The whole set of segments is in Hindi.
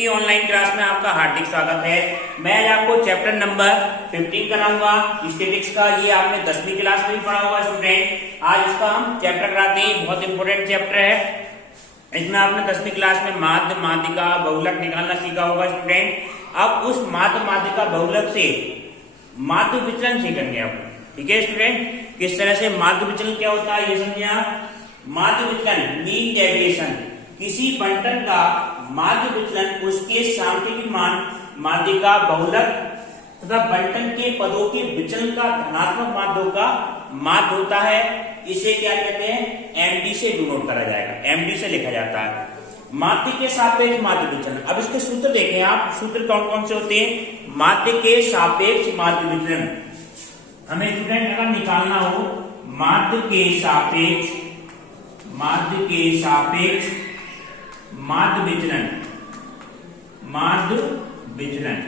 की ऑनलाइन क्लास में आपका हार्दिक स्वागत है। मैं आज आपको चैप्टर नंबर 15 कराऊंगा स्टैटिक्स का। ये आपने 10वीं क्लास में भी पढ़ा होगा स्टूडेंट। आज इसका हम चैप्टर कराते हैं, बहुत इंपॉर्टेंट चैप्टर है। इसमें आपने 10वीं क्लास में माध्य, माध्यिका, बहुलक निकालना सीखा होगा स्टूडेंट। अब उस माध्य, माध्यिका, बहुलक से माध्य विचलन सीखेंगे आप। ठीक है स्टूडेंट, किस तरह से माध्य विचलन क्या होता है ये समझे आप। माध्य विचलन मीन डेविएशन, किसी बंटन का माध्य विचलन उसके सांख्यिकी मान, माध्यिका, बहुलक तथा बंटन के पदों के विचलन का धनात्मक माध्यों का माध्य होता है। इसे क्या कहते हैं, एमडी से डिनोट करा जाएगा, एमडी से लिखा जाता है। माध्य के सापेक्ष माध्य विचलन, अब इसके सूत्र देखें आप। सूत्र कौन कौन से होते हैं। माध्य के सापेक्ष माध्य विचलन हमें स्टूडेंट अगर निकालना हो, माध्य के सापेक्ष माध्य विचलन, माध्य विचलन,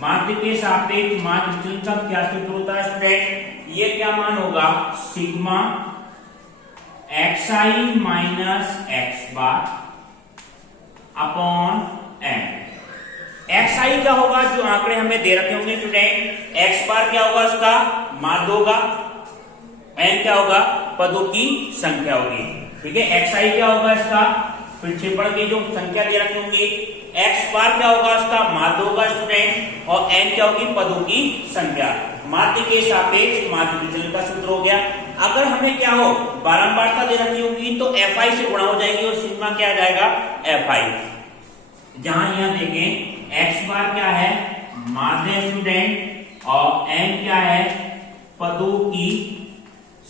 माध्य के सापेक्ष माध्य विचलन का क्या सूत्र होता है स्टूडेंट। ये क्या मान होगा, sigma xi minus x bar upon n। xi क्या होगा, जो आंकड़े हमें दे रखे होंगे स्टूडेंट। x बार क्या होगा, उसका माध्य होगा। n क्या होगा, पदों की संख्या होगी। ठीक है, xi क्या होगा, इसका प्रक्षेपण की जो संख्या दे रखी होंगी। x बार क्या होगा, उसका माध्य होगा स्टूडेंट, और n क्या होगी, पदों की संख्या। माध्य के सापेक्ष माध्य विचलन का सूत्र हो गया। अगर हमें क्या हो, बारंबारता दे रखी होगी तो fi से गुणा हो जाएगी और सिग्मा क्या आ जाएगा, fi। जहां यहां देखें x बार क्या है, माध्य स्टूडेंट, और n क्या है, पदों की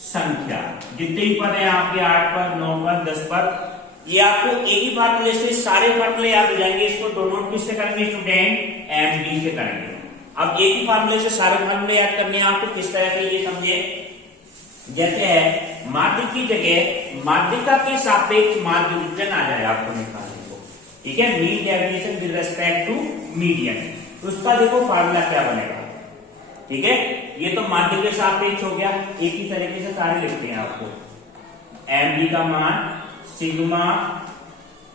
संख्या। जितने भी पद है आपके 8 पद, 9 पद, 10 पद, ये आपको एक ही फार्मूले से सारे फार्मूले याद हो जाएंगे। इसको दोनों किससे करेंगे स्टूडेंट, एमडी से करेंगे। अब एक ही फार्मूले से सारे फार्मूले याद करने हैं आपको, किस तरह से ये समझे। जैसे है माध्य की जगह माध्यिका के सापेक्ष माध्य विचलन आ जाए आपको निकालने को। ठीक है, mean deviation with respect to median. उसका देखो फार्मूला क्या बनेगा। ठीक है, ये तो माध्य के सापेक्ष हो गया। एक ही तरीके से सारे लिखते हैं आपको। एमडी का मान sigma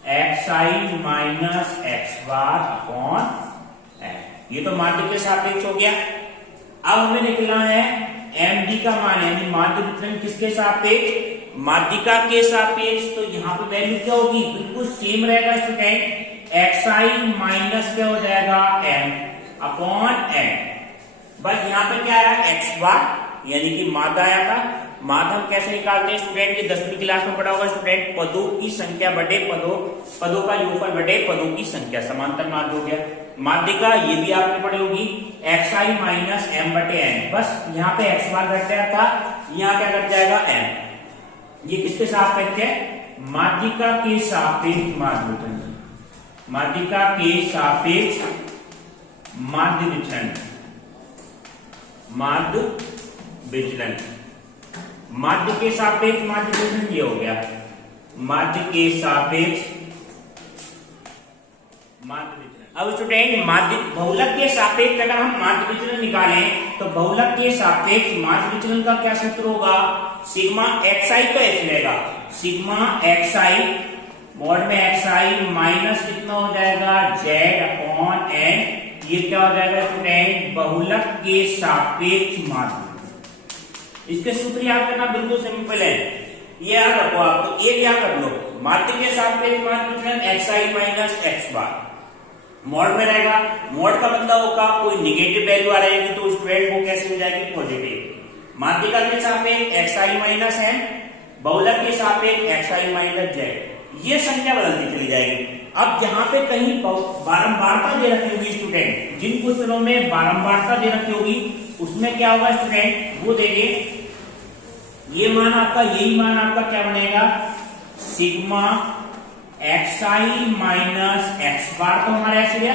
xi minus x bar upon n, ये तो माध्य के सापेक्ष हो गया। अब हमें निकलना है md का मान, यानी माध्य विचलन किसके सापेक्ष, माध्यिका के सापेक्ष। तो यहाँ पे वैल्यू क्या होगी, बिल्कुल सेम रहेगा स्टूडेंट। xi माइनस क्या हो जाएगा, m अपॉन n। बस यहाँ पे क्या आया, x बार यानी कि माध्य आया था। माध्य हम कैसे निकालते हैं स्टूडेंट, ये 10वीं क्लास में पढ़ा होगा स्टूडेंट। पदों की संख्या बटे पदों का योगफल बटे पदों की संख्या, समांतर माध्य हो गया। माध्यिका ये भी आपने पढ़ी होगी, xi माइनस m बटे n। बस यहाँ पे x बार घट गया था, यहाँ क्या घट जाएगा, m। ये किसके सापेक्ष है, माध्यिका के सापेक्ष माध्य विचलन, माध्यिका के सापेक्ष माध्य विचलन, माध्य विचलन, माध्य के सापेक्ष माध्य विचलन ये हो गया। माध्य के सापेक्ष माध्य विचलन। अब स्टूडेंट माध्य बहुलक के सापेक्ष अगर हम माध्य विचलन निकालें तो बहुलक के सापेक्ष माध्य विचलन का क्या सूत्र होगा, सिग्मा xi का ऐसे रहेगा, सिग्मा xi मॉड में xi माइनस कितना हो जाएगा, z अपॉन n। ये क्या हो जाएगा स्टूडेंट, बहुलक के सापेक्ष माध्य। इसके सूत्र याद करना बिल्कुल सिंपल है, ये याद रखो आप। तो एक याद रख लो, माध्य के सापेक्ष माध्य विचलन xi माइनस x बार मॉड में रहेगा। मॉड का मतलब होगा कोई निगेटिव वैल्यू आ रहेगी तो स्टूडेंट वो कैसे हो जाएगी, पॉजिटिव। माध्यिका के सापेक्ष xi माइनस n, बहुलक के सापेक्ष xi माइनस z, ये संख्या बदलती चली जाएगी। अब जहां पे कहीं बारंबारता दे रखी होगी स्टूडेंट, जिन क्वेश्चनों में बारंबारता दे रखी होगी उसमें क्या होगा स्टूडेंट, वो देखिए ये मान आपका, यही मान आपका क्या बनेगा, सिग्मा xi माइनस x बार। तो हमारा ऐसे गया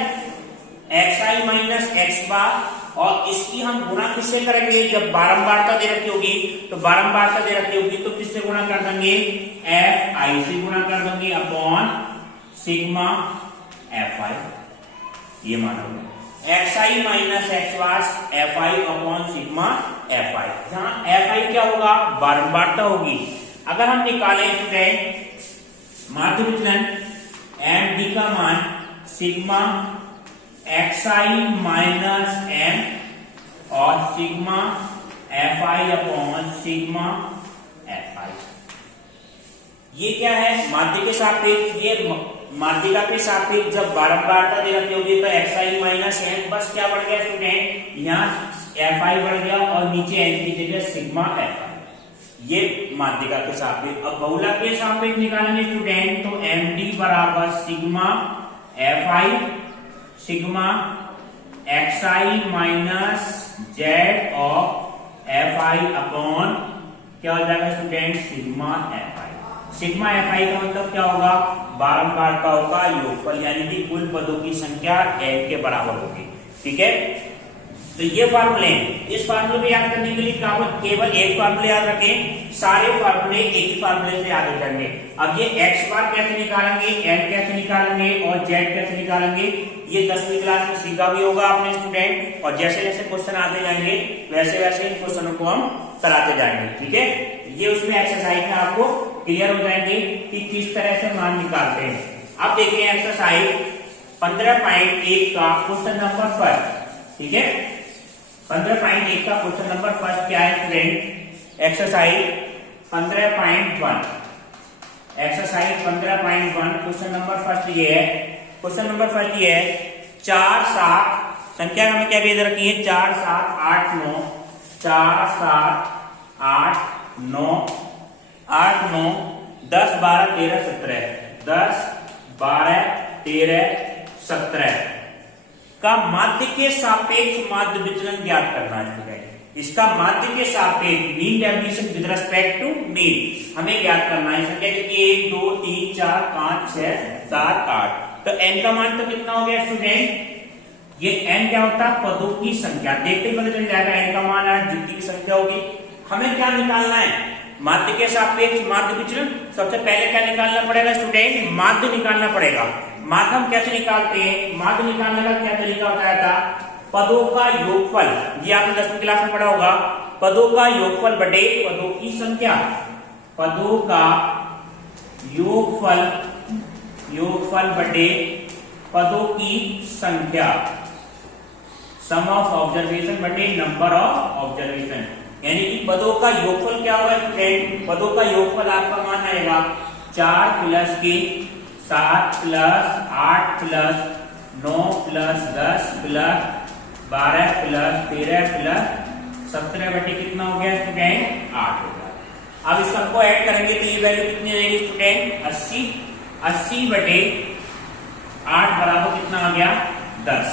xi माइनस x बार, और इसकी हम गुणा किससे करेंगे, जब बारंबारता दे रखी होगी तो बारंबारता दे रखी होगी तो किससे गुणा कर देंगे, fi से गुणा कर देंगे अपॉन सिग्मा fi। ये मान होगा xi माइनस x बार fi अपॉन सिग्मा fi। जहां fi क्या होगा, बारंबारता होगी। अगर हम निकालें स्टूडेंट माध्य विचलन md का मान sigma x I minus M और सिग्मा एफ आई अपॉन सिग्मा एफ आई। ये क्या है, माध्यिका के सापेक्ष, ये माध्यिका के सापेक्ष जब बारंबारता दे रखी होगी तो एक्स आई माइनस एम, बस क्या बढ़ गया स्टूडेंट, यहाँ एफ आई बढ़ गया और नीचे एन की जगह सिग्मा एफ आई। ये माध्यिका के सापेक्ष। अब बहुलक के सापेक्ष निकालेंगे स्टूडेंट, तो एम डी बराबर sigma F I sigma x I minus Z और एफ आई अपॉन क्या हो जाएगा student, sigma F I. Sigma F I का मतलब क्या होगा, बारंबारताओं का योगफल, यानी कि कुल पदों की संख्या n के बराबर होगी। ठीक है, तो ये फार्मूले, इस फार्मूले को याद करने के लिए केवल एक फार्मूले याद रखें, सारे फार्मूले एक ही फार्मूले से याद हो जाएंगे। अब ये x बार कैसे निकालेंगे, n कैसे निकालेंगे और z कैसे निकालेंगे, ये 10वीं क्लास में सीखा भी होगा आपने स्टूडेंट, और जैसे जैसे क्वेश्चन आते जाएंगे वैसे वैसे इन क्वेश्चनों को हम कराते जाएंगे। ठीक है, ये उसमें एक्सरसाइज में आपको क्लियर हो जाएंगे कि किस तरह से मान निकालते हैं। अब देखिए एक्सरसाइज 15.1 का क्वेश्चन नंबर 1। ठीक है, 15.1 का क्वेश्चन नंबर 1 क्या है student, exercise 15.1। Exercise 15.1 question number 1 ये है, क्वेश्चन नंबर 1 ये है 4 7, संख्या हमें क्या दे रखी है, 4 7 8 9, 4 7 8 9 8 9 10 12 13 17, 10 12 13 17 का माध्य के सापेक्ष माध्य विचलन ज्ञात करना है। इसका माध्य के सापेक्ष mean deviation with respect to mean हमें ज्ञात करना है। संख्या कितनी, 1 2 3 4 5 6 7 8। तो n का मान तो कितना हो गया स्टूडेंट, ये n क्या होता है, पदों की संख्या। देखते ही पता चल जाएगा n का मान है, जितनी की संख्या होगी। हमें क्या निकालना है, माध्य के सापेक्ष माध्य विचलन। सबसे पहले क्या निकालना पड़ेगा स्टूडेंट, माध्य निकालना पड़ेगा। माध्य हम कैसे निकालते हैं, माध्य निकालने का क्या तरीका बताया था, पदों का योगफल, ये आपने 10वीं क्लास में पढ़ा होगा, पदों का योगफल बटे पदों की संख्या। पदों का योगफल, योगफल बटे पदों की संख्या, सम ऑफ ऑब्जर्वेशन बटे नंबर ऑफ ऑब्जर्वेशन। यानी कि पदों का योगफल क्या होगा स्टूडेंट, पदों का योगफल आपका मान आएगा 4 प्लस के 7 plus 8 plus 9 plus 10 plus 12 plus 13 plus 17 बटे कितना हो गया स्टूडेंट, 8 हो गया। अब इस सबको ऐड करेंगे तो ये वैल्यू कितनी आएगी स्टूडेंट, 80। 80 बटे 8 बराबर कितना आ गया, 10।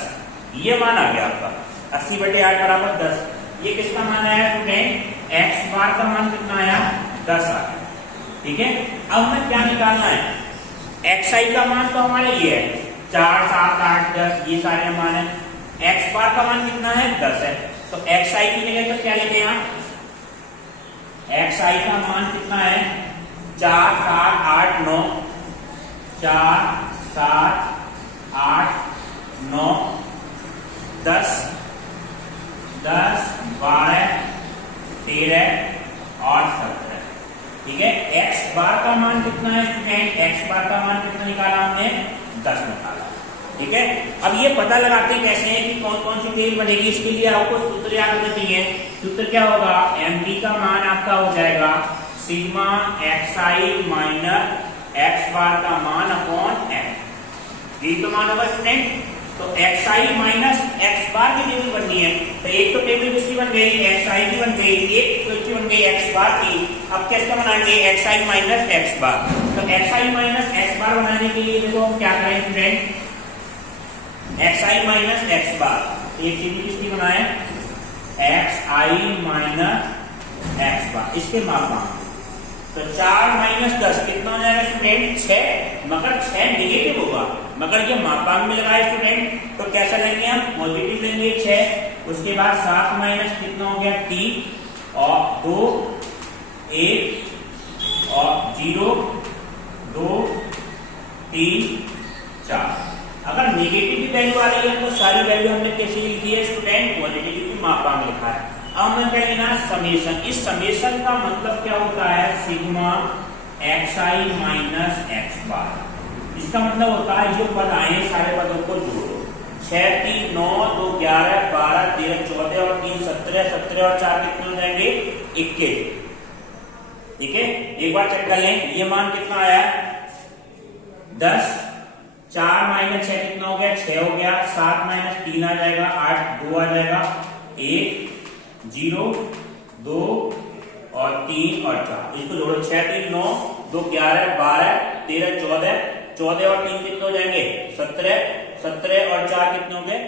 ये मान आ गया आपका 80 बटे 8 बराबर 10। ये किसका मान आया स्टूडेंट, x बार का मान कितना आया, 10 आ गया। ठीक है, अब हमें क्या निकालना है, xi का मान तो हमारा ये है 4 7 8 10, ये सारे मान है। x बार का मान कितना है, 10 है। तो xi की जगह पर क्या लेते हैं, xi का मान कितना है, 4 7 8 9, 4 7 8 9 10 10 12 13 और 17। ठीक है, x बार का मान कितना है स्टूडेंट, x बार का मान कितना निकाला हमने, 10 निकाला। ठीक है, अब ये पता लगाते हैं कैसे हैं कि कौन कौन सी टेबल बनेगी। इसके लिए आपको सूत्र याद होना चाहिए। सूत्र क्या होगा, md का मान आपका हो जाएगा सिग्मा xi माइनस x बार का मान अपॉन m। यही तो मान होगा स्टूडेंट। तो xi माइनस x बार की टेबल बननी है, तो एक तो टेबल किसकी बन गई, xi की बन गई, एक तो इसकी बन गई x बार की। अब कैसे बनाएंगे, xi माइनस x बार। तो xi माइनस x बार बनाने के लिए देखो हम क्या करें स्टूडेंट, xi माइनस x बार, एक टेबल किसकी बनाए, xi माइनस x बार, इसके मापांक। तो 4 माइनस 10 कितना हो जाएगा स्टूडेंट, 6। मगर 6 निगेटिव होगा, मगर ये मापांक में लगाए स्टूडेंट, तो कैसा लेंगे हम, पॉजिटिव लेंगे 6। उसके बाद 7 माइनस कितना हो गया, 3 और 2 1 और 0 2 3 4। अगर नेगेटिव की वैल्यू आ रही है तो सारी वैल्यू हमने कैसे लिखी है स्टूडेंट, पॉजिटिव की मापांक लिखा है। अब हमें क्या लेना, समेशन। इस समेशन का मतलब क्या होता है, सिग्मा xi माइनस x बार। इसका मतलब होता है जो पद आए सारे पदों को जोड़ो। 6 3 9 2 11 12 13 14 और 3 17 17 और 4 कितने हो जाएंगे 21। ठीक है, एक बार चेक कर लें ये मान कितना आया 10। 4 माइनस 6 कितना हो गया 6 हो गया। 7 माइनस 3 आ जाएगा 8, 2 आ जाएगा 1 0 2 और 3 और 4। इसको जोड़ो 6 3 9 2 11 12 13 14 14 और 3 कितने हो जाएंगे 17 17 और 4 कितने हो गए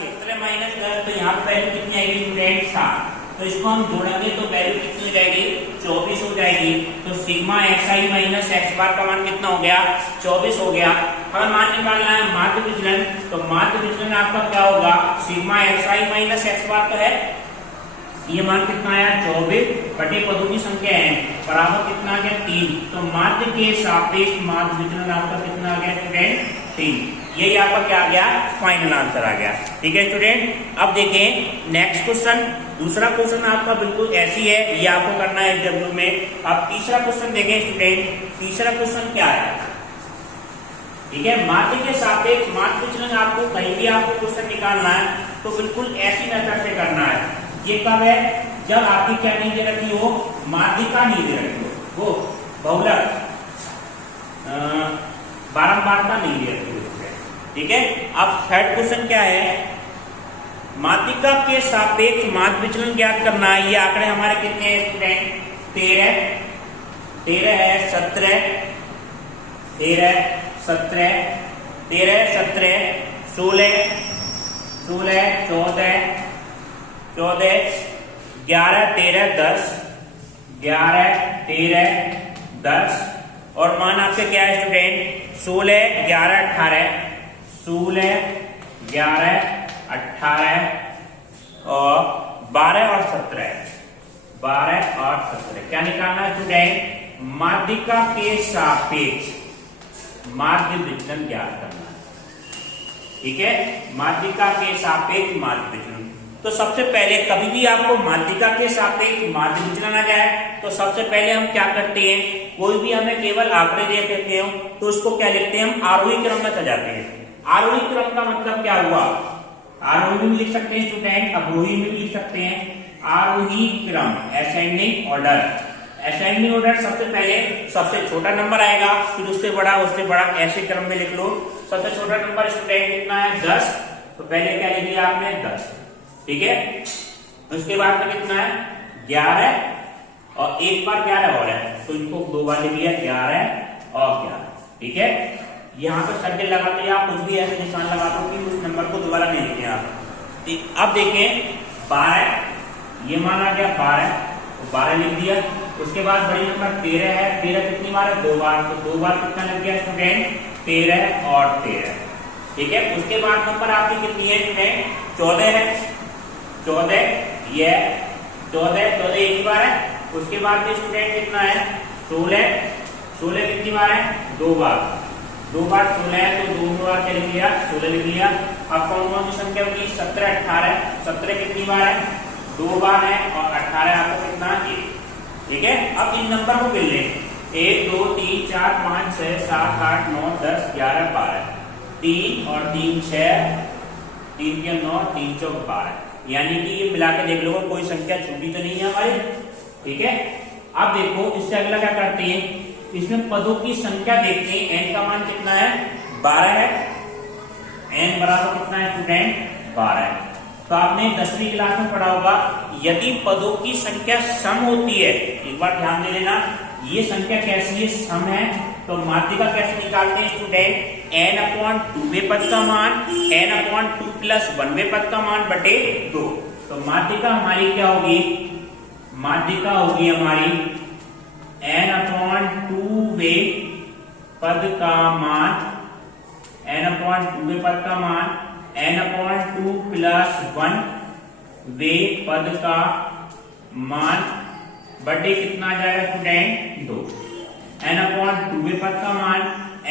17 माइनस 10। तो यहाँ पे वैल्यू कितनी आएगी स्टूडेंट 7। तो इसको हम जोड़ेंगे तो वैल्यू कितनी हो जाएगी 24 हो जाएगी। तो sigma x I minus X bar का मान कितना हो गया 24 हो गया। हमें मान निकालना है माध्य विचलन। तो माध्य विचलन आपका क्या होगा sigma x I minus X बार तो है ये मान कितना आया 24 बटे पदों की संख्या है बराबर कितना आ गया 3। तो माध्य के सापेक्ष माध्य विचलन आपका कितना आ गया स्टूडेंट 3। यही आपका क्या आ गया फाइनल आंसर आ गया। ठीक है स्टूडेंट, अब देखें नेक्स्ट क्वेश्चन। दूसरा क्वेश्चन आपका बिल्कुल ऐसी है ये आपको करना है एसडब्ल्यू में। अब तीसरा क्वेश्चन देखें स्टूडेंट, तीसरा क्वेश्चन क्या है। ठीक है, माध्य के सापेक्ष माध्य विचलन आपको कहीं भी आपको क्वेश्चन निकालना है तो बिल्कुल ऐसी मेथड से करना है। ये कब है जब आपकी क्या नहीं दे रखी हो माध्यिका नहीं दे रखी हो वो बहुलक बारंबारता नहीं दे रखी हो। ठीक है, अब थर्ड क्वेश्चन क्या है माध्यिका के सापेक्ष माध्य विचलन ज्ञात करना है। ये आंकड़े हमारे कितने हैं स्टूडेंट 13 है 17 13 17 13 17 16 16 14 14 11 13 10 11 13 10 और मान आपके क्या है स्टूडेंट 16 11 18 16 11 18 और 12 और 17 12 और 17 क्या निकालना है स्टूडेंट माध्यिका के सापेक्ष माध्य विचलन ज्ञात करना है। ठीक है, माध्यिका के सापेक्ष माध्य विचलन। तो सबसे पहले कभी भी आपको माध्यिका के सापेक्ष माध्य विचलन आ जाए तो सबसे पहले हम क्या करते हैं कोई भी हमें केवल आंकड़े दे देते हो तो उसको क्या लिखते हैं हम आरोही क्रम में सजाते हैं। आरोही क्रम का मतलब क्या हुआ आरोही में लिख सकते हैं स्टूडेंट अवरोही में लिख सकते हैं। आरोही क्रम असेंडिंग ऑर्डर। असेंडिंग ऑर्डर सबसे पहले सबसे छोटा नंबर आएगा फिर उससे बड़ा ऐसे क्रम में लिख लो। सबसे छोटा नंबर स्टूडेंट कितना है 10 तो पहले क्या लिख लिया आपने 10। ठीक है, उसके बाद में कितना है 11 और एक बार 11 और है तो इनको 2 बार लिख लिया 11 और 11। ठीक है, यहाँ पे सर्किल लगाते हैं आप कुछ भी ऐसे निशान लगा दो कि उस नंबर को दोबारा नहीं लिखे आप। ठीक, अब देखें 12 ये मान आ गया 12 तो 12 लिख दिया। उसके बाद बड़ी नंबर 13 है 13 कितनी बार है 2 बार तो 2 बार कितना लग गया स्टूडेंट 13 और 13। ठीक है, उसके बाद नंबर आपकी कितनी है स्टूडेंट 14 है 14 ये 14 एक ही बार है। उसके बाद में स्टूडेंट कितना है 16 कितनी बार है 2 बार 16 है तो 2 बार क्या लिख लिया 16 लिख लिया। अब कौन कौन सी संख्या होगी 17 18 17 कितनी बार है 2 बार है और 18 आपको कितना 1। ठीक है, अब इन नंबर को गिन लें 1 2 3 4 5 6 7 8 9 10 11 12 3 और 3 6 3 के 9 3 चौक 12 यानी कि ये मिला के देख लो कोई संख्या छूटी तो नहीं है हमारी। ठीक है, अब देखो इससे अगला क्या करते हैं इसमें पदों की संख्या देखते हैं। n का मान कितना है 12 है n बराबर कितना है स्टूडेंट 12 है। तो आपने 10वीं क्लास में पढ़ा होगा यदि पदों की संख्या सम होती है एक बार ध्यान दे लेना ये संख्या कैसी है सम है तो माध्यिका कैसे निकालते हैं स्टूडेंट n/2वें पद का मान n/2 + 1वें पद का मान बटे 2। तो माध्यिका हमारी क्या होगी माध्यिका होगी हमारी n/2वें पद का मान n/2वें पद का मान n/2 + 1वें पद का मान बटे कितना आ जाएगा स्टूडेंट 2। n/2वें पद का मान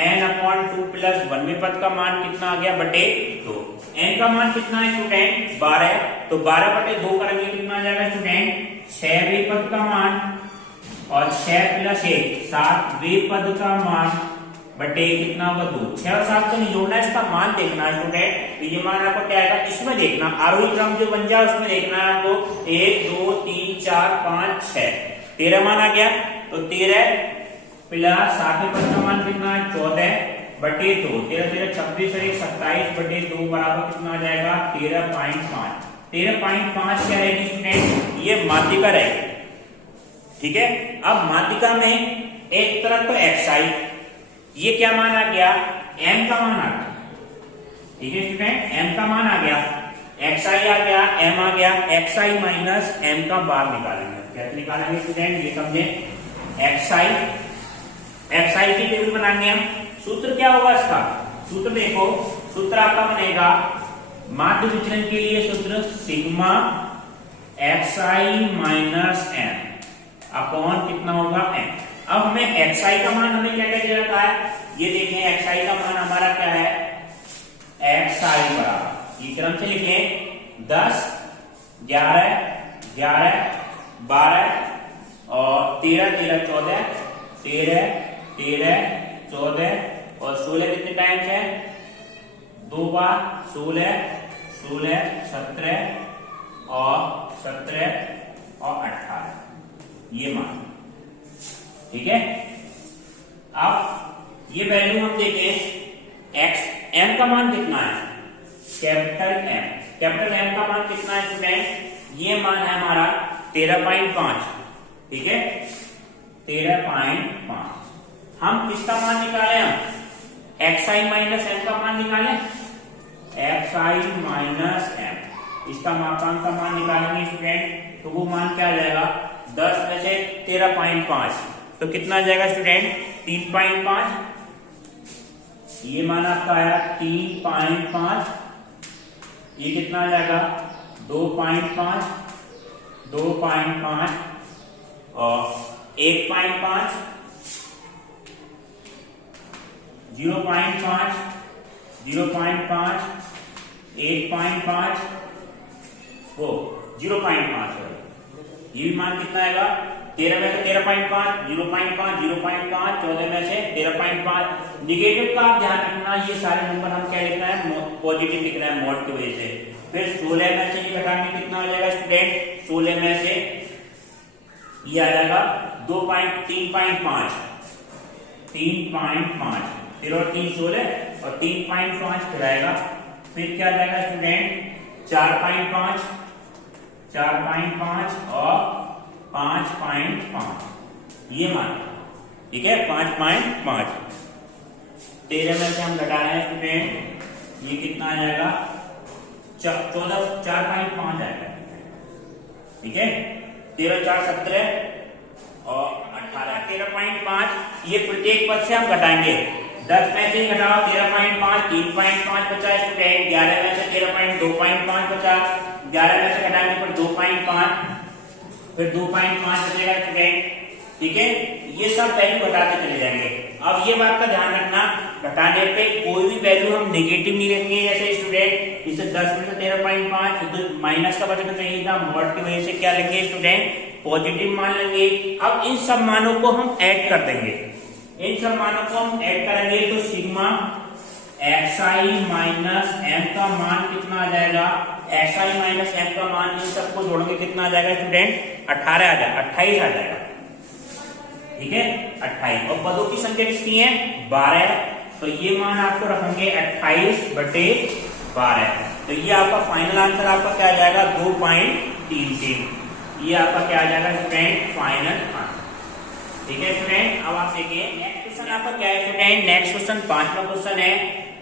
n/2 + 1वें पद का मान कितना आ गया बटे 2। n का मान कितना है स्टूडेंट 12 तो 12 बटे 2 करेंगे कितना आ जाएगा स्टूडेंट 6वें पद का मान और 6 + 1 7वें पद का मान बटे कितना होगा 2। 6 और 7 को नहीं जोड़ना है, इसका मान देखना है स्टूडेंट। तो ये मान आपको क्या आएगा, इसमें देखना आरोही क्रम जो बन जाए उसमें देखना है आपको। 1 2 3 4 5 6 13 मान आ गया। तो 13 प्लस 7 के पद का मान कितना है 14 बटे 2। 13 13 26 और 1 27 बटे 2 बराबर कितना आ जाएगा 13.5। 13.5 क्या रहेगी स्टूडेंट, ये माध्यिका रहेगी। ठीक है, अब माध्यिका में एक तरफ तो एक्साई, ये क्या मान आ गया, m का मान आ गया। ठीक है स्टूडेंट, m का मान आ गया, xi आ गया, m आ गया। xi माइनस m का बार निकालेंगे। कैसे निकालेंगे स्टूडेंट, ये समझे। xi की टेबल बनाएंगे हम। सूत्र क्या होगा इसका, सूत्र देखो, सूत्र आपका बनेगा माध्य विचलन के लिए सूत्र sigma xi minus m upon कितना होगा m। अब हमें xi का मान हमें क्या क्या दे रखा है, ये देखें xi का मान हमारा क्या है, xi बराबर ये क्रम से लिखें 10 11 11 12 और 13 13 14 13 13 14 और 16 कितने टाइम है, 2 बार 16 16 17 और 17 और 18 ये मान। ठीक है, अब ये वैल्यू हम देखें x m का मान कितना है, कैपिटल M। कैपिटल M का मान कितना है स्टूडेंट, ये मान है हमारा 13.5। ठीक है, 13.5। हम किसका मान निकालें, हम xi माइनस m का मान निकालें। xi माइनस m इसका मापांक का मान निकालेंगे स्टूडेंट, तो वो मान क्या आ जाएगा 10 में से 13.5 तो कितना आ जाएगा स्टूडेंट 3.5। ये मान आपका आया 3.5, ये कितना आ जाएगा 2.5 2.5 और 1.5 0.5 0.5 8.5 वो 0.5 है। ये भी मान कितना आएगा 13 में से 13.5 0.5 0.5 14 में से 13.5। निगेटिव का आप ध्यान रखना, ये सारे नंबर हम क्या लिखना है पॉजिटिव लिख रहे हैं मॉड की वजह से। फिर 16 में से ये घटाएंगे कितना हो जाएगा स्टूडेंट, 16 में से ये आ जाएगा 3.5 3.5 फिर और 3 16 और 3.5 फिर आएगा, फिर क्या आ जाएगा स्टूडेंट 4.5 4.5 और 5.5 ये मान। ठीक है, 5.5 13 में से हम घटा रहे हैं स्टूडेंट, ये कितना आ जाएगा 4.5 आएगा। ठीक है, 13 4 17 और 18 13.5। ये प्रत्येक पद से हम घटाएंगे, 10 में से घटाओ 13.5 3.5 बचा स्टूडेंट, 11 में से 13.5 2.5 बचा, 11 में से घटाएंगे पर 2.5 फिर 2.5 बचेगा स्टूडेंट। ठीक है, ये सब वैल्यू घटाते चले जाएंगे। अब ये बात का ध्यान रखना, घटाने पे कोई भी वैल्यू हम नेगेटिव नहीं रखेंगे। जैसे स्टूडेंट इसे 10 में से 13.5 तो माइनस का बचना चाहिए था, मॉड की वजह से क्या लेंगे स्टूडेंट पॉजिटिव मान लेंगे। अब इन सब मानों को हम ऐड कर देंगे, इन सब मानों को हम ऐड करेंगे तो सिग्मा xi माइनस m का मान कितना आ जाएगा, xi माइनस m का मान इन सबको जोड़ेंगे कितना आ जाएगा स्टूडेंट 18 आ जाएगा 28 आ जाएगा। ठीक है 28 और पदों की संख्या कितनी है 12, तो ये मान आपको रखेंगे 28 बटे 12। तो ये आपका फाइनल आंसर आपका क्या आ जाएगा 2.33। ये आपका क्या आ जाएगा स्टूडेंट फाइनल आंसर। ठीक है स्टूडेंट, अब आप देखिए नेक्स्ट क्वेश्चन आपका क्या है स्टूडेंट, नेक्स्ट क्वेश्चन 5वां क्वेश्चन है।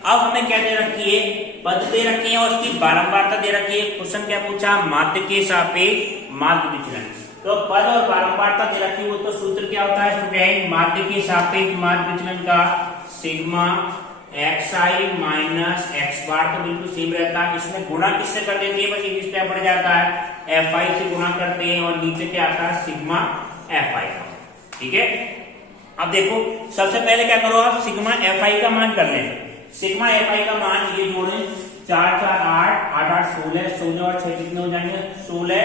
अब हमें क्या दे रखी है, पद दे रखी है और उसकी बारंबारता दे रखी है। क्वेश्चन क्या पूछा, माध्य के सापेक्ष माध्य विचलन। तो पद और बारंबारता दे रखी है, वो तो सूत्र क्या होता है स्टूडेंट, माध्य के सापेक्ष माध्य विचलन का सिग्मा xi माइनस x बार तो बिल्कुल सेम रहता है। इसमें गुणा किससे कर देती है, बस एक स्टेप बढ़ जाता है, fi से गुणा करते हैं और नीचे क्या आता है सिग्मा fi। ठीक है, अब देखो सबसे पहले क्या करो आप सिग्मा fi का मान कर लें। सिग्मा fi का मान ये जोड़े 4 4 8 8 8 16 16 और 6 कितने हो जाएंगे 16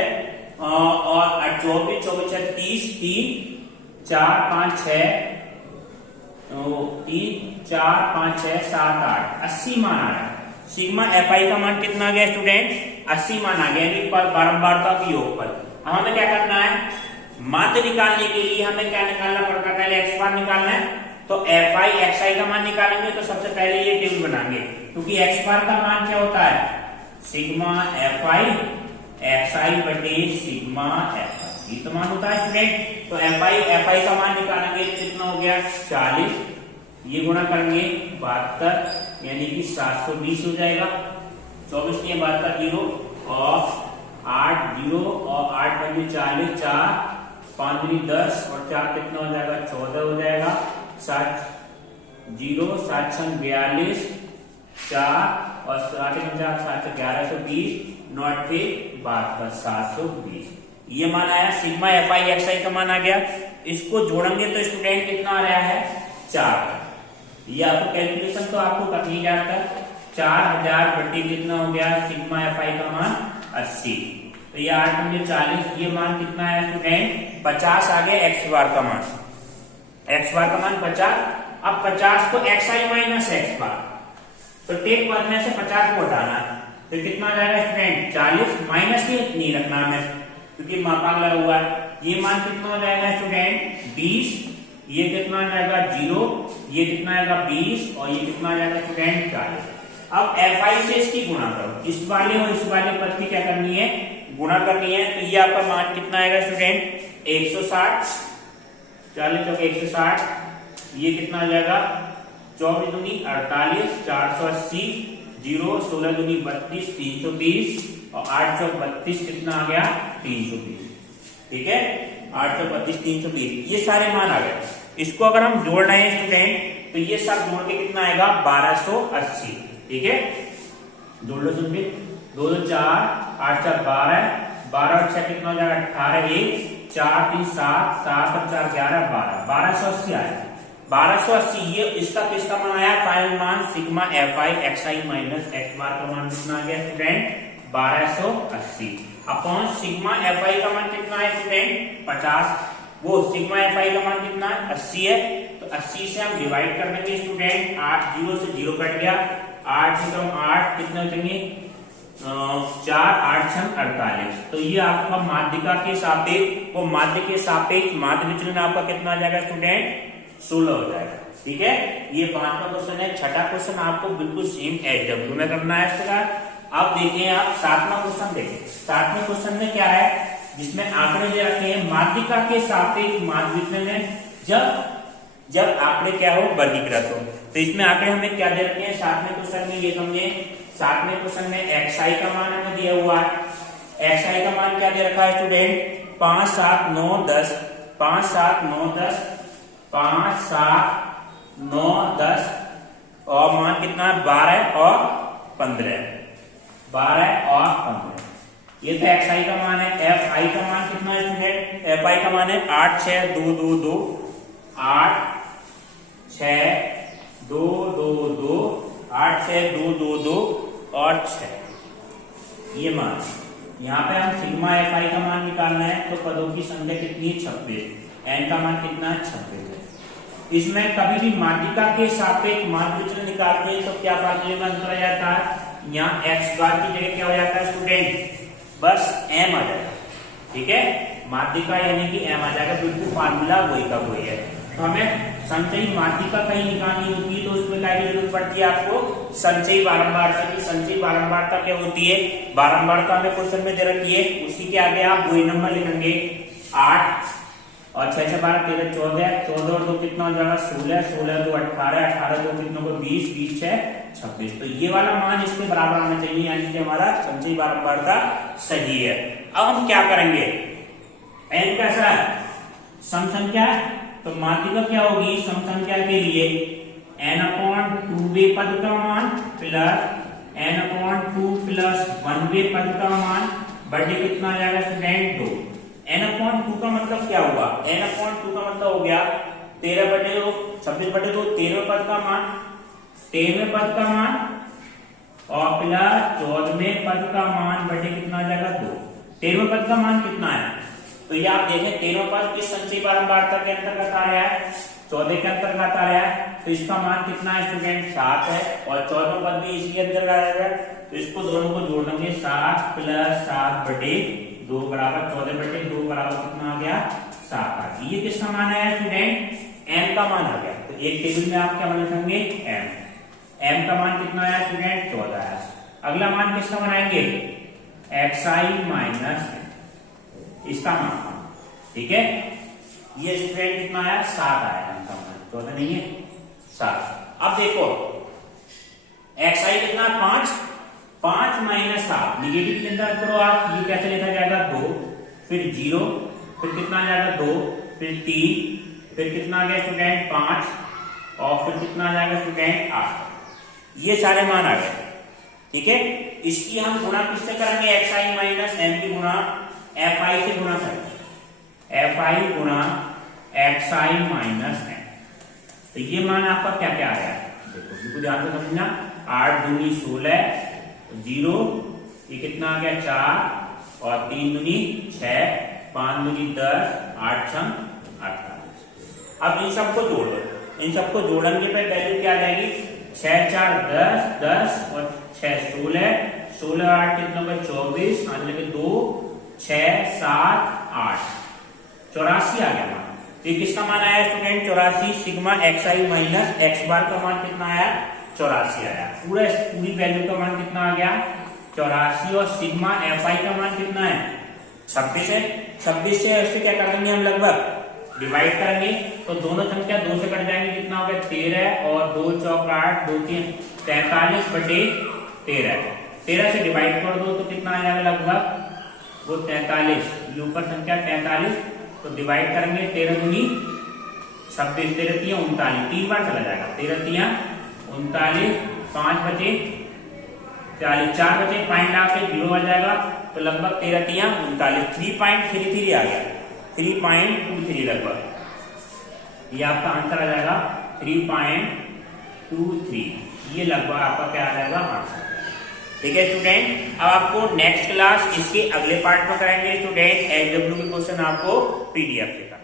और 24 24 30 3 4 5 6 3 4 5 6 7 8 80 मान आ रहा है। सिग्मा एफ आई का मान कितना आ गया स्टूडेंट? 80 मान आ गया, यानी पर बारंबारता के योगफल। अब हमें क्या करना है, माध्य निकालने के लिए हमें क्या निकालना पड़ता है, पहले एक्स बार निकालना है। तो एफ आई एक्स आई का मान निकालेंगे तो सबसे पहले ये टेबल बनाएंगे, क्योंकि एक्स बार का मान क्या होता है, सिग्मा एफ आई एक्स आई बटे सिग्मा एफ आई, ये तो मान होता है स्टूडेंट। तो एफ आई का मान निकालेंगे तो कितना हो गया 40, ये गुणा करेंगे 72, यानी कि 720 हो जाएगा। 24 ने 72 जीरो और 8 जीरो और 8 बजे 40, 4 5 10 और 4 कितना हो जाएगा 14 हो जाएगा। 7 जीरो 7 छंग 42, 4 और 7 7 1120, नॉट पे 72 720, ये मान आया। सिग्मा एफ आई एक्स आई का मान आ गया। इसको जोड़ेंगे तो स्टूडेंट कितना आ रहा है 4। ये आपको कैलकुलेशन तो आपको करनी जाता है। 4000 बट्टी कितना हो गया सिग्मा एफ आई का मान 80, तो ये 8 में 40, ये मान कितना है स्टूडेंट 50 आ गया एक्स बार का मान। एक्स बार का मान 50। अब 50 को एक्स आई माइनस एक्स बार, तो टेक पद में से 50 को हटाना है, तो कितना आ जाएगा स्टूडेंट 40, माइनस नहीं रखना हमें क्योंकि मापांक लगा हुआ है। ये मान कितना हो जाएगा स्टूडेंट 20, ये कितना आ जाएगा 0, ये कितना आएगा 20 और ये कितना आ जाएगा स्टूडेंट 40। अब एफ आई से इसकी गुणा करो, इस वाले और इस वाले पद की क्या करनी है, गुणा करनी है। तो ये आपका मान कितना आएगा स्टूडेंट 160, 40 चौके 160, ये कितना आ जाएगा 24 दूनी 48, 480, 0 16 दूनी 32, 320 और 8 चौक 32 कितना आ गया 320। ठीक है, 8 चौक 32 320, ये सारे मान आ गए। इसको अगर हम जोड़ रहे हैं स्टूडेंट तो ये सब जोड़ के कितना आएगा 1280। ठीक है, जोड़ लो सुन के, 2 2 4 8 4 12, 12 और 6 कितना हो जाएगा 18, 1 4 3 7 7 और 4 11 12, 1280 आया। 1280 ये इसका किसका मान आया, फाइनल मान sigma F I X I minus X bar का मान कितना आ गया student 1280 upon sigma F I का मान कितना है स्टूडेंट 50, वो सिग्मा एफ आई का मान कितना है 80 है, तो 80 से हम डिवाइड कर देंगे स्टूडेंट, 8 जीरो से 0 कट गया, 8 से 8 कितने हो जाएंगे 4 8 6 48। तो ये आपका माध्यिका के सापेक्ष, वो माध्य के सापेक्ष माध्य विचलन आपका कितना आ जाएगा स्टूडेंट 16 हो जाएगा। ठीक है, ये 5वां क्वेश्चन है। छठा क्वेश्चन आपको बिल्कुल सेम एचडब्ल्यू में करना है इसका। अब देखिए आप 7वां क्वेश्चन देखें। 7वें क्वेश्चन में क्या है, जिसमें आंकड़े दे रखे हैं माध्यिका के सापेक्ष माध्य विचलन है जब आंकड़े क्या हो वर्गीकृत हो। तो इसमें आंकड़े हमें क्या दे रखे हैं 7वें क्वेश्चन में, ये समझे 7वें क्वेश्चन में एक्स आई का मान हमें दिया हुआ है। एक्स आई का मान क्या दे रखा है स्टूडेंट 5 7 9 10, 5 7 9 10, 5 7 9 10 और मान कितना है 12 और 15, 12 और 15, ये तो एक्स आई का मान है। एफ आई का मान कितना है स्टूडेंट, एफ आई का मान है 8 6 2 2 2, 8 6 2 2 2, 8 6 2 2 2 और 6, ये मान। यहाँ पे हम सिग्मा एफ आई का मान निकालना है, तो पदों की संख्या कितनी है 26, एन का मान कितना है 26 है। इसमें कभी भी माध्यिका के सापेक्ष माध्य विचलन निकालते हैं तो क्या फार्मूले में अंतर आ जाता है, यहाँ एक्स बार की जगह क्या हो जाता है स्टूडेंट बस एम आ जाएगा। ठीक है, माध्यिका यानी कि एम आ जाएगा, बिल्कुल फार्मूला वही का वही है। तो हमें संचयी माध्यिका कहीं निकालनी होती है तो उसमें क्या की जरूरत पड़ती है आपको, संचयी बारंबारता की। संचयी बारंबारता क्या होती है, बारंबारता हमें क्वेश्चन में दे रखी है, उसी के आगे आप वही नंबर लिखेंगे 8 और 6 6 12 13 14, 14 और 2 कितना हो जाएगा 16, 16 2 18, 18 2 कितना को 20, 20 6 26। तो ये वाला मान इसके बराबर आना चाहिए, यानी कि हमारा संचयी बारंबारता सही है। अब हम क्या करेंगे, एन कैसा है सम संख्या, तो माध्यिका क्या होगी सम संख्या के लिए n/2 पद का मान प्लस n/2 प्लस 1 पद का मान बटे कितना आ जाएगा स्टूडेंट 2। n/2 का मतलब क्या हुआ, n/2 का मतलब हो गया 13/2 26/2, 13वें पद का मान 13वें पद का मान और प्लस 14वें पद का मान बटे कितना आ जाएगा 2। 13वें पद का मान कितना है, तो ये आप देखें 13वें पद किस संचयी बारंबारता के अंतर्गत आ रहा है, 14 के अंतर्गत आ रहा है, तो इसका मान कितना है स्टूडेंट 7 है, और 14 पद भी इसके अंतर्गत आ रहा है, तो इसको दोनों को जोड़ देंगे 7 + 7 बटे 2 बराबर 14 बटे 2 बराबर कितना आ गया 7 आ गया। ये किसका मान है स्टूडेंट? m का मान आ गया। तो एक टेबल में आप क्या बनाएंगे m का मान कितना आया स्टूडेंट 14 है। अगला मान किसका बनाएंगे? xi माइनस इसका मान, ठीक है। ये स्टूडेंट कितना आया 7 आया, का मान 14 नहीं है 7। अब देखो xi कितना 5 माइनस 7 निगेटिव के अंदर करो आप, ये कैसे लिखा जाएगा 2, फिर 0, फिर कितना आ जाएगा 2, फिर 3, फिर कितना आ गया स्टूडेंट 5, और फिर कितना आ जाएगा स्टूडेंट 8। ये सारे मान आ गए, ठीक है। इसकी हम गुणा किससे करेंगे? xi माइनस m की गुणा fi से गुणा करेंगे, fi गुणा xi माइनस m। तो ये मान आपका क्या क्या आ रहा है देखो, बिल्कुल ध्यान से समझना। 8 दूनी 16, 0, ये कितना आ गया 4, और 3 दूनी 6, 5 दूनी 10, 8 छम 48। अब इन सबको जोड़ दो, इन सबको जोड़ने पे वैल्यू क्या आ जाएगी? 6 4 10, 10 और 6 16, 16 8 कितना होगा 24, आने लगे 2 6 7 8, 84 आ गया मान। ये किसका मान आया student? 84। Sigma xi minus x बार का मान कितना आया? 84 आया। पूरी वैल्यू का मान कितना आ गया? 84। और सिग्मा fi का मान कितना है? 26 है। 26 से इससे क्या कर देंगे हम? लगभग डिवाइड करेंगे, तो दोनों संख्या 2 से कट जाएंगे, कितना हो गया 13, और 2 चौक 8, 2 3 43 बटे 13। 13 से डिवाइड कर दो तो कितना आ जाएगा? लगभग वो 43, ये ऊपर संख्या 43, तो डिवाइड करेंगे 13 दूनी 26, 13 3 39, 3 बार चला जाएगा, 13 3 39, 5 बचे 40, 4 बचे, पॉइंट आके 0 आ जाएगा, तो लगभग 13 3 39, 3.33 आ गया, 3.23 लगभग। ये आपका आंसर आ जाएगा 3.23। ये लगभग आपका क्या आ जाएगा आंसर, ठीक है स्टूडेंट। अब आपको नेक्स्ट क्लास इसके अगले पार्ट में कराएंगे स्टूडेंट। एसडब्ल्यू के क्वेश्चन आपको पीडीएफ देगा।